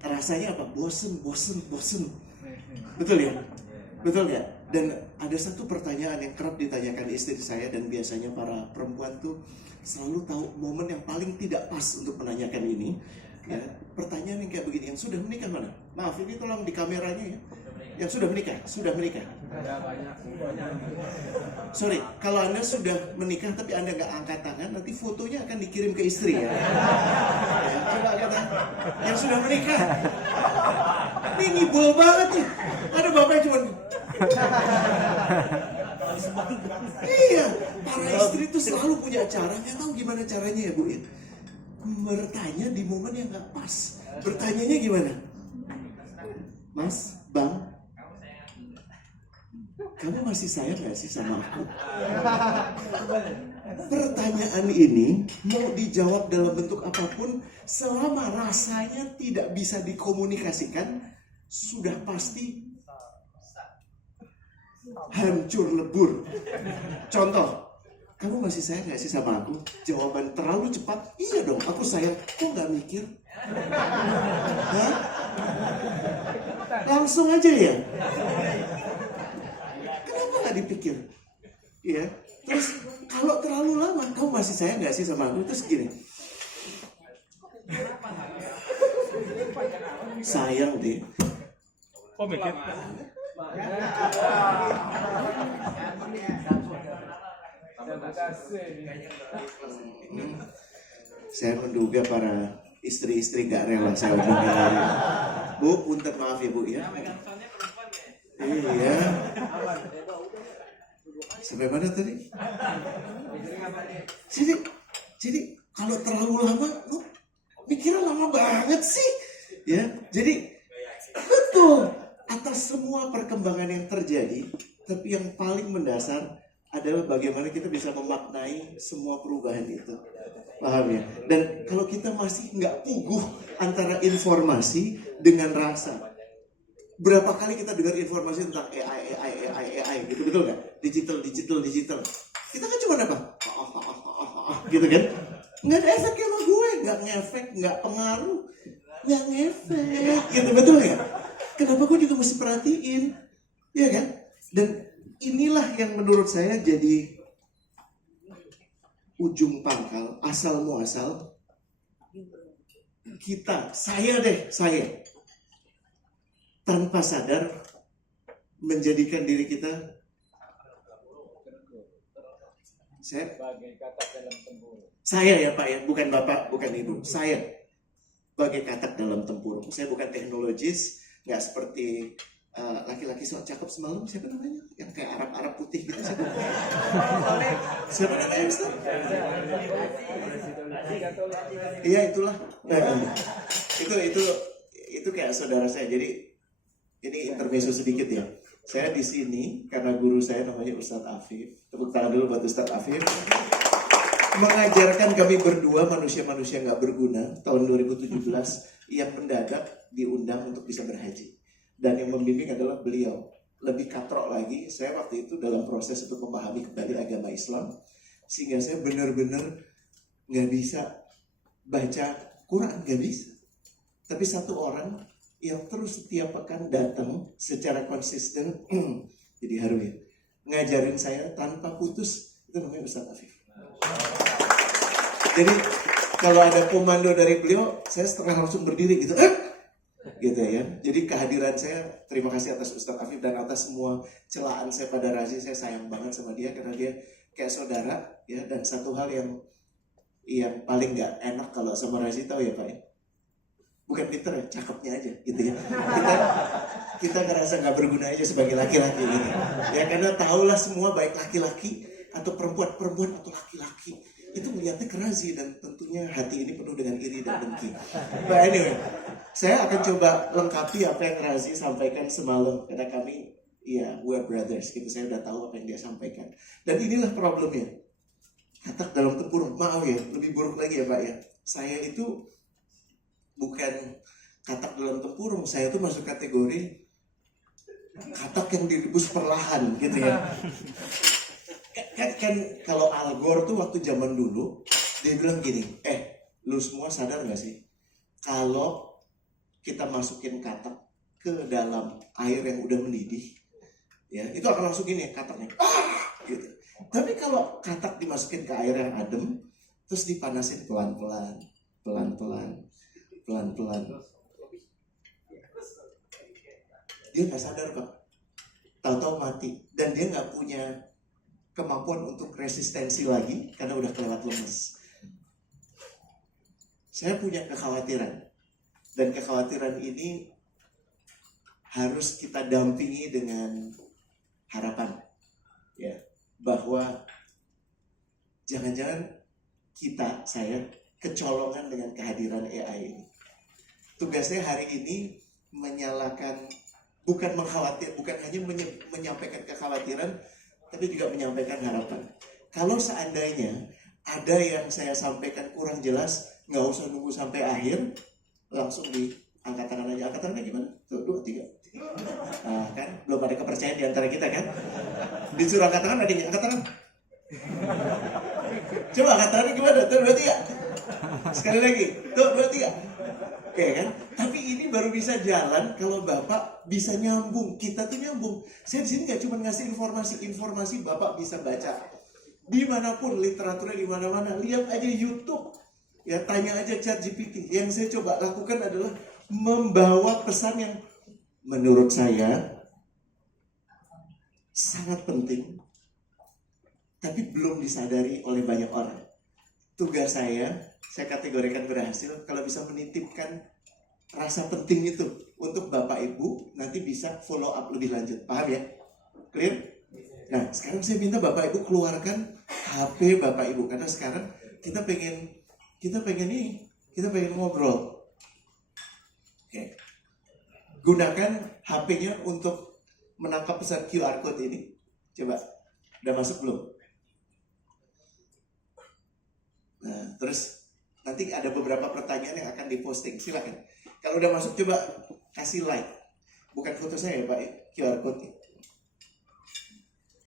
Rasanya apa? Bosen. Betul ya? Betul ya? Dan ada satu pertanyaan yang kerap ditanyakan istri saya, dan biasanya para perempuan tuh selalu tahu momen yang paling tidak pas untuk menanyakan ini. Ya, pertanyaan yang kayak begini, yang sudah menikah mana? Maaf, ini tolong di kameranya ya. Yang sudah menikah? Sorry, kalau Anda sudah menikah tapi Anda nggak angkat tangan, nanti fotonya akan dikirim ke istri ya. Ya, coba angkat tangan. Yang sudah menikah. Ini ngibul banget nih. Ada bapak yang cuma iya, para istri itu selalu punya cara. Nggak tahu gimana caranya ya Bu ya. Bertanya di momen yang nggak pas. Bertanyanya gimana? Mas, Bang, kamu masih sayang gak sih sama aku? Pertanyaan ini mau dijawab dalam bentuk apapun, selama rasanya tidak bisa dikomunikasikan, sudah pasti hancur lebur. Contoh, kamu masih sayang gak sih sama aku? Jawaban terlalu cepat, iya dong, aku sayang. Kok gak mikir? Hah? Langsung aja ya? Kenapa gak dipikir? Ya. Terus kalau terlalu lama, kamu masih sayang gak sih sama aku? Terus gini, sayang deh. Oh mikir. Saya menduga para istri-istri gak rela saya omongin. Bu, punten maaf ya Bu ya. Iya. Sampai mana tadi? Jadi kalau terlalu lama, lu mikirnya lama banget sih. Ya, jadi betul. Atas semua perkembangan yang terjadi, tapi yang paling mendasar adalah bagaimana kita bisa memaknai semua perubahan itu. Paham ya? Dan kalau kita masih nggak puguh antara informasi dengan rasa. Berapa kali kita dengar informasi tentang AI gitu, betul nggak? Digital. Kita kan cuma apa? Gitu kan? Nggak ada efek sama gue, nggak ngefek, nggak pengaruh, nggak ngefek, gitu, betul nggak? Kenapa gue juga mesti perhatiin, ya kan? Dan inilah yang menurut saya jadi ujung pangkal, asal muasal kita, saya tanpa sadar menjadikan diri kita saya ya Pak ya, bukan Bapak, bukan Ibu, saya bagai katak dalam tempurung. Saya bukan teknologis, nggak seperti laki-laki sok cakep semalam, siapa namanya? Yang kayak Arab putih gitu, siapa? Siapa namanya Ustaz? Iya itulah. Itu kayak saudara saya. Jadi ini intermezzo sedikit ya. Saya di sini karena guru saya namanya Ustadz Afif. Tepuk tangan dulu buat Ustadz Afif. Mengajarkan kami berdua manusia-manusia nggak berguna tahun 2017 yang mendadak diundang untuk bisa berhaji. Dan yang membimbing adalah beliau. Lebih katrok lagi, saya waktu itu dalam proses untuk memahami kembali agama Islam, sehingga saya benar-benar nggak bisa baca Quran, nggak bisa. Tapi satu orang yang terus setiap pekan datang secara konsisten, jadi haru ya, ngajarin saya tanpa putus, itu namanya Ustadz Afif. Jadi kalau ada komando dari beliau, saya setengah langsung berdiri gitu. Gitu ya. Jadi kehadiran saya, terima kasih atas Ustadz Afif dan atas semua celaan saya pada Razi. Saya sayang banget sama dia karena dia kayak saudara ya. Dan satu hal yang paling nggak enak kalau sama Razi, tahu ya Pak ya, bukan pinter ya, cakepnya aja gitu ya. Kita ngerasa nggak berguna aja sebagai laki-laki gitu. Ya karena tahulah semua baik laki-laki atau perempuan atau laki-laki itu melihatnya ke Razi, dan tentunya hati ini penuh dengan iri dan dengki. But anyway, saya akan coba lengkapi apa yang Razi sampaikan semalam karena kami we're brothers gitu. Saya udah tahu apa yang dia sampaikan. Dan inilah problemnya. Katak dalam tempurung, maaf ya, lebih buruk lagi ya Pak ya. Saya itu bukan katak dalam tempurung, saya tuh masuk kategori katak yang direbus perlahan gitu ya. Kan kalau Al Gore tuh waktu zaman dulu dia bilang gini, lu semua sadar gak sih kalau kita masukin katak ke dalam air yang udah mendidih, ya itu akan langsung gini kataknya, gitu. Tapi kalau katak dimasukin ke air yang adem, terus dipanasin pelan-pelan, dia nggak sadar Pak, tahu-tahu mati, dan dia nggak punya kemampuan untuk resistensi lagi karena udah kelewat lemes. Saya punya kekhawatiran, dan kekhawatiran ini harus kita dampingi dengan harapan, ya, bahwa jangan-jangan saya kecolongan dengan kehadiran AI ini. Tugasnya hari ini menyalakan, bukan hanya menyampaikan kekhawatiran, tapi juga menyampaikan harapan. Kalau seandainya ada yang saya sampaikan kurang jelas, nggak usah nunggu sampai akhir, langsung diangkat tangan aja. Angkat tangannya gimana? Tuh, 2, 3. Nah, kan belum ada kepercayaan di antara kita kan? Disuruh angkat tangan, ada yang angkat tangan. Coba angkat tangannya gimana? Tuh, 2, 3. Sekali lagi. Tuh, 2, 3. Oke kan? Tapi ini baru bisa jalan kalau Bapak bisa nyambung. Kita tuh nyambung. Saya di sini nggak cuma ngasih informasi Bapak bisa baca dimanapun, literaturnya di mana-mana. Lihat aja YouTube, ya tanya aja ChatGPT. Yang saya coba lakukan adalah membawa pesan yang menurut saya sangat penting, tapi belum disadari oleh banyak orang. Tugas saya kategorikan berhasil kalau bisa menitipkan rasa penting itu untuk Bapak Ibu, nanti bisa follow up lebih lanjut. Paham ya? Clear? Nah, sekarang saya minta Bapak Ibu keluarkan HP Bapak Ibu, karena sekarang kita pengen ngobrol. Oke. Gunakan HP-nya untuk menangkap pesan QR code ini. Coba, udah masuk belum? Nah, terus nanti ada beberapa pertanyaan yang akan diposting. Silakan. Kalau udah masuk, coba kasih like. Bukan foto saya ya Pak, QR code-nya.